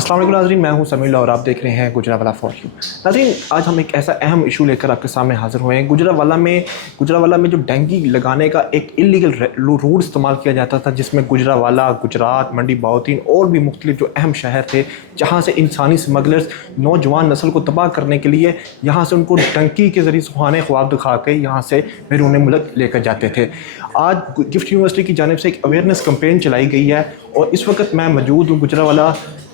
السلام علیکم ناظرین، میں ہوں سمیع اللہ اور آپ دیکھ رہے ہیں گجرانوالہ فار یو۔ ناظرین، آج ہم ایک ایسا اہم ایشو لے کر آپ کے سامنے حاضر ہوئے ہیں۔ گجرانوالہ میں جو ڈینگی لگانے کا ایک انلیگل روٹ استعمال کیا جاتا تھا، جس میں گجرانوالہ، گجرات، منڈی باؤتین اور بھی مختلف جو اہم شہر تھے، جہاں سے انسانی اسمگلرز نوجوان نسل کو تباہ کرنے کے لیے یہاں سے ان کو ڈنکی کے ذریعے سہانے خواب دکھا کے یہاں سے بیرون ملک لے کر جاتے تھے۔ آج گفٹ یونیورسٹی کی جانب سے ایک اویئرنیس کمپین چلائی گئی ہے اور اس وقت میں موجود ہوں گجرانوالہ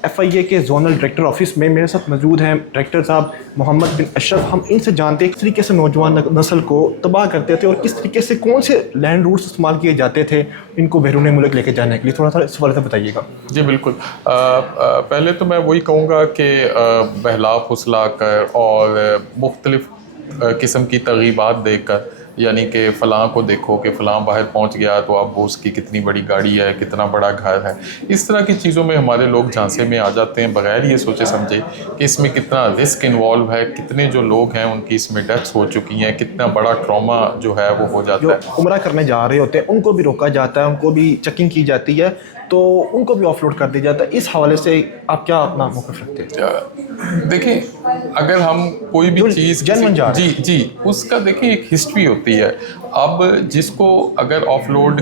FIA کے زونل ڈائریکٹر آفس میں۔ میرے ساتھ موجود ہیں ڈائریکٹر صاحب محمد بن اشرف۔ ہم ان سے جانتے ہیں کس طریقے سے نوجوان نسل کو تباہ کرتے تھے اور کس طریقے سے کون سے لینڈ روٹس استعمال کیے جاتے تے ان کو بیرون ملک لے کے جانے کے لیے۔ تھوڑا سا اس حوالے سے بتائیے گا۔ جی بالکل، پہلے تو میں وہی کہوں گا کہ بہلا پھسلا کر اور مختلف قسم کی ترغیبات دے کر، یعنی کہ فلاں کو دیکھو کہ فلاں باہر پہنچ گیا تو اب وہ اس کی کتنی بڑی گاڑی ہے، کتنا بڑا گھر ہے، اس طرح کی چیزوں میں ہمارے لوگ جھانسے میں آ جاتے ہیں بغیر یہ سوچے سمجھے کہ اس میں کتنا رسک انوالو ہے، کتنے جو لوگ ہیں ان کی اس میں ڈیتھس ہو چکی ہیں، کتنا بڑا ٹراما جو ہے وہ ہو جاتا ہے۔ جو عمرہ کرنے جا رہے ہوتے ہیں ان کو بھی روکا جاتا ہے، ان کو بھی چیکنگ کی جاتی ہے، تو ان کو بھی آف لوڈ کر دیا جاتا ہے۔ اس حوالے سے آپ کیا اپنا موقف رکھتے ہیں؟ دیکھیں، اگر ہم کوئی بھی چیز جی اس کا دیکھیں ایک ہسٹری ہوتی ہے۔ اب جس کو اگر آف لوڈ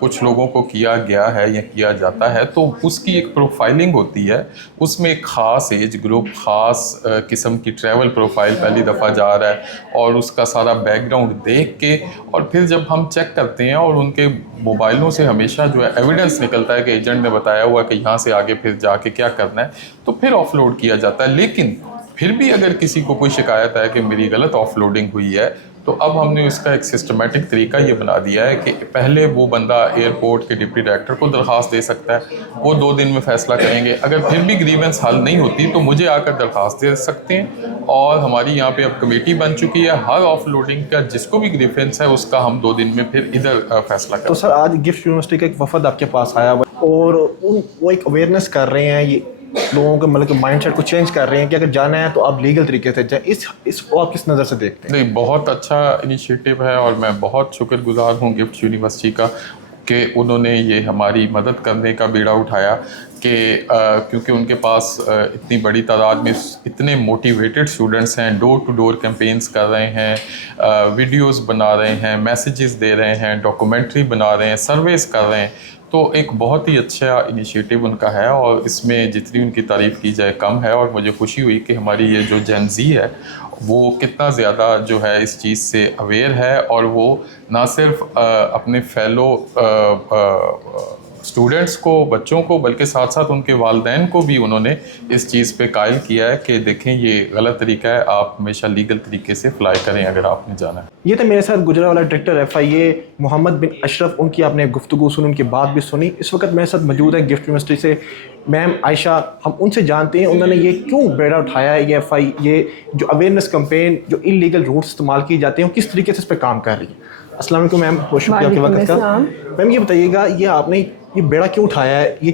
کچھ لوگوں کو کیا گیا ہے یا کیا جاتا ہے تو اس کی ایک پروفائلنگ ہوتی ہے، اس میں ایک خاص ایج گروپ، خاص قسم کی ٹریول پروفائل پہلی دفعہ جا رہا ہے اور اس کا سارا بیک گراؤنڈ دیکھ کے، اور پھر جب ہم چیک کرتے ہیں اور ان کے موبائلوں سے ہمیشہ جو ہے ایویڈنس نکلتا ہے کہ ایجنٹ نے بتایا ہوا کہ یہاں سے آگے پھر جا کے کیا کرنا ہے، تو پھر آف لوڈ کیا جاتا ہے۔ لیکن پھر بھی اگر کسی کو کوئی شکایت ہے کہ میری غلط آف لوڈنگ ہوئی ہے، تو اب ہم نے اس کا ایک سسٹمیٹک طریقہ یہ بنا دیا ہے کہ پہلے وہ بندہ ایئرپورٹ کے ڈپٹی ڈائریکٹر کو درخواست دے سکتا ہے، وہ 2 دن میں فیصلہ کریں گے۔ اگر پھر بھی گریونس حل نہیں ہوتی تو مجھے آ کر درخواست دے سکتے ہیں، اور ہماری یہاں پہ اب کمیٹی بن چکی ہے، ہر آف لوڈنگ کا جس کو بھی گریفنس ہے اس کا ہم 2 دن میں پھر ادھر فیصلہ کریں۔ تو سر، آج گفٹ یونیورسٹی کا ایک وفد آپ کے پاس آیا ہوا اور وہ ایک اویئرنیس کر رہے ہیں، یہ لوگوں کے مطلب کہ مائنڈ سیٹ کو چینج کر رہے ہیں کہ اگر جانا ہے تو آپ لیگل طریقے سے جائیں۔ اس کو آپ کس نظر سے دیکھتے ہیں؟ نہیں، بہت اچھا انیشیٹو ہے اور میں بہت شکر گزار ہوں گفٹ یونیورسٹی کا کہ انہوں نے یہ ہماری مدد کرنے کا بیڑا اٹھایا، کہ کیونکہ ان کے پاس اتنی بڑی تعداد میں اتنے موٹیویٹڈ اسٹوڈنٹس ہیں، ڈور ٹو ڈور کیمپینز کر رہے ہیں، ویڈیوز بنا رہے ہیں، میسیجز دے رہے ہیں، ڈاکومنٹری بنا رہے ہیں، سرویز کر رہے ہیں، تو ایک بہت ہی اچھا انیشیٹو ان کا ہے اور اس میں جتنی ان کی تعریف کی جائے کم ہے۔ اور مجھے خوشی ہوئی کہ ہماری یہ جو جین زی ہے وہ کتنا زیادہ جو ہے اس چیز سے اویئر ہے، اور وہ نہ صرف اپنے فیلو اسٹوڈنٹس کو، بچوں کو، بلکہ ساتھ ساتھ ان کے والدین کو بھی انہوں نے اس چیز پہ قائل کیا ہے کہ دیکھیں یہ غلط طریقہ ہے، آپ ہمیشہ لیگل طریقے سے فلائی کریں اگر آپ نے جانا ہے۔ یہ تھے میرے ساتھ گجرانوالہ ڈائریکٹر FIA محمد بن اشرف۔ ان کی آپ نے گفتگو سنی، ان کی بات بھی سنی۔ اس وقت میرے ساتھ موجود ہے گفٹ یونیورسٹی سے میم عائشہ۔ ہم ان سے جانتے ہیں انہوں نے یہ کیوں بیڑا اٹھایا ہے، یہ جو اویئرنیس کمپین، جو انلیگل روٹس استعمال کیے جاتے ہیں، کس طریقے سے اس پہ کام کر رہی ہے۔ السلام علیکم میم، بہت شکریہ آپ کے وقت کا۔ میم یہ بتائیے گا، یہ آپ نے یہ بیڑا کیوں اٹھایا ہے، یہ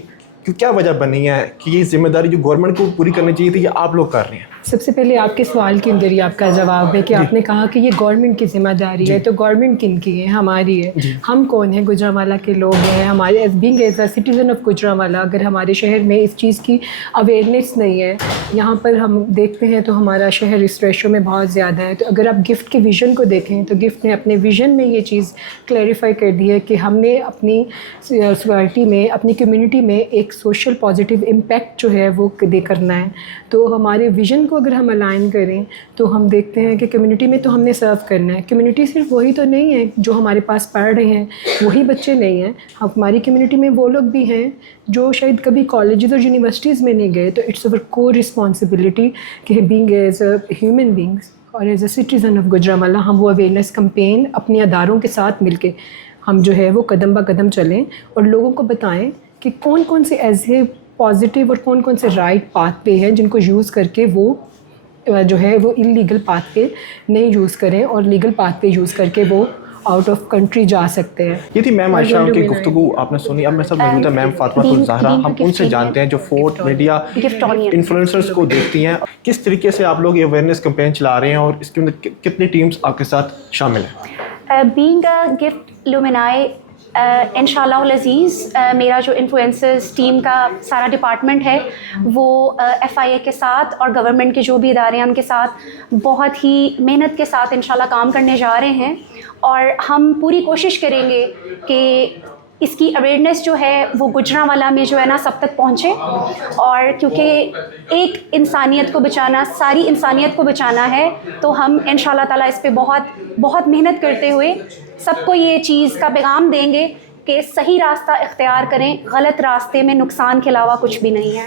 کیا وجہ بنی ہے کہ یہ ذمہ داری جو گورنمنٹ کو پوری کرنی چاہیے تھی، یہ آپ لوگ کر رہے ہیں؟ سب سے پہلے آپ کے سوال کے اندر ہی آپ کا جواب ہے کہ آپ نے کہا کہ یہ گورنمنٹ کی ذمہ داری ہے، تو گورنمنٹ کن کی ہے؟ ہماری ہے۔ ہم کون ہیں؟ گجرانوالہ کے لوگ ہیں۔ ہمارے being as a citizen of Gujranwala, اگر ہمارے شہر میں اس چیز کی اویئرنیس نہیں ہے، یہاں پر ہم دیکھتے ہیں تو ہمارا شہر اس ریشو میں بہت زیادہ ہے، تو اگر آپ گفٹ کے ویژن کو دیکھیں تو گفٹ نے اپنے ویژن میں یہ چیز کلیریفائی کر دی ہے کہ ہم نے اپنی سوسائٹی میں، اپنی کمیونٹی میں ایک سوشل پازیٹیو امپیکٹ جو ہے وہ کرنا ہے۔ تو ہمارے ویژن کو اگر ہم الائن کریں تو ہم دیکھتے ہیں کہ کمیونٹی میں تو ہم نے سرو کرنا ہے۔ کمیونٹی صرف وہی تو نہیں ہے جو ہمارے پاس پڑھ رہے ہیں، وہی بچے نہیں ہیں، ہماری کمیونٹی میں وہ لوگ بھی ہیں جو شاید کبھی کالجز اور یونیورسٹیز میں نہیں گئے، تو اٹس اوور کور رسپانسبلٹی کہ being as a human beings اور as a citizen of Gujranwala ہم وہ اویئرنیس کمپین اپنے اداروں کے ساتھ مل کے ہم جو ہے وہ قدم با قدم چلیں اور لوگوں کو بتائیں کہ کون کون سے ایسے پازیٹیو اور کون کون سے رائٹ پاتھ پہ ہیں جن کو یوز کر کے وہ جو ہے وہ انلیگل پاتھ پہ نہیں یوز کریں اور لیگل پاتھ پہ یوز کر کے وہ آؤٹ آف کنٹری جا سکتے ہیں۔ یہ تھی میم عائشہ کی گفتگو آپ نے سنی۔ اب میرے ساتھ موجود ہے میم فاطمہ الزہرا۔ ہم ان سے جانتے ہیں جو فورٹ میڈیا انفلوئنسرز کو دیکھتی ہیں، کس طریقے سے آپ لوگ یہ اویئرنیس کمپین چلا رہے ہیں اور اس کے اندر کتنی ٹیمز آپ کے ساتھ شامل ہیں؟ Being a gift alumni انشاءاللہ العزیز میرا جو انفلوئنسرز ٹیم کا سارا ڈپارٹمنٹ ہے وہ FIA کے ساتھ اور گورنمنٹ کے جو بھی ادارے ہیں ان کے ساتھ بہت ہی محنت کے ساتھ انشاءاللہ کام کرنے جا رہے ہیں، اور ہم پوری کوشش کریں گے کہ اس کی اویئرنیس جو ہے وہ گوجرانوالہ میں جو ہے نا سب تک پہنچے، اور کیونکہ ایک انسانیت کو بچانا ساری انسانیت کو بچانا ہے، تو ہم انشاءاللہ تعالیٰ اس پہ بہت بہت محنت کرتے ہوئے سب کو یہ چیز کا پیغام دیں گے کہ صحیح راستہ اختیار کریں، غلط راستے میں نقصان کے علاوہ کچھ بھی نہیں ہے۔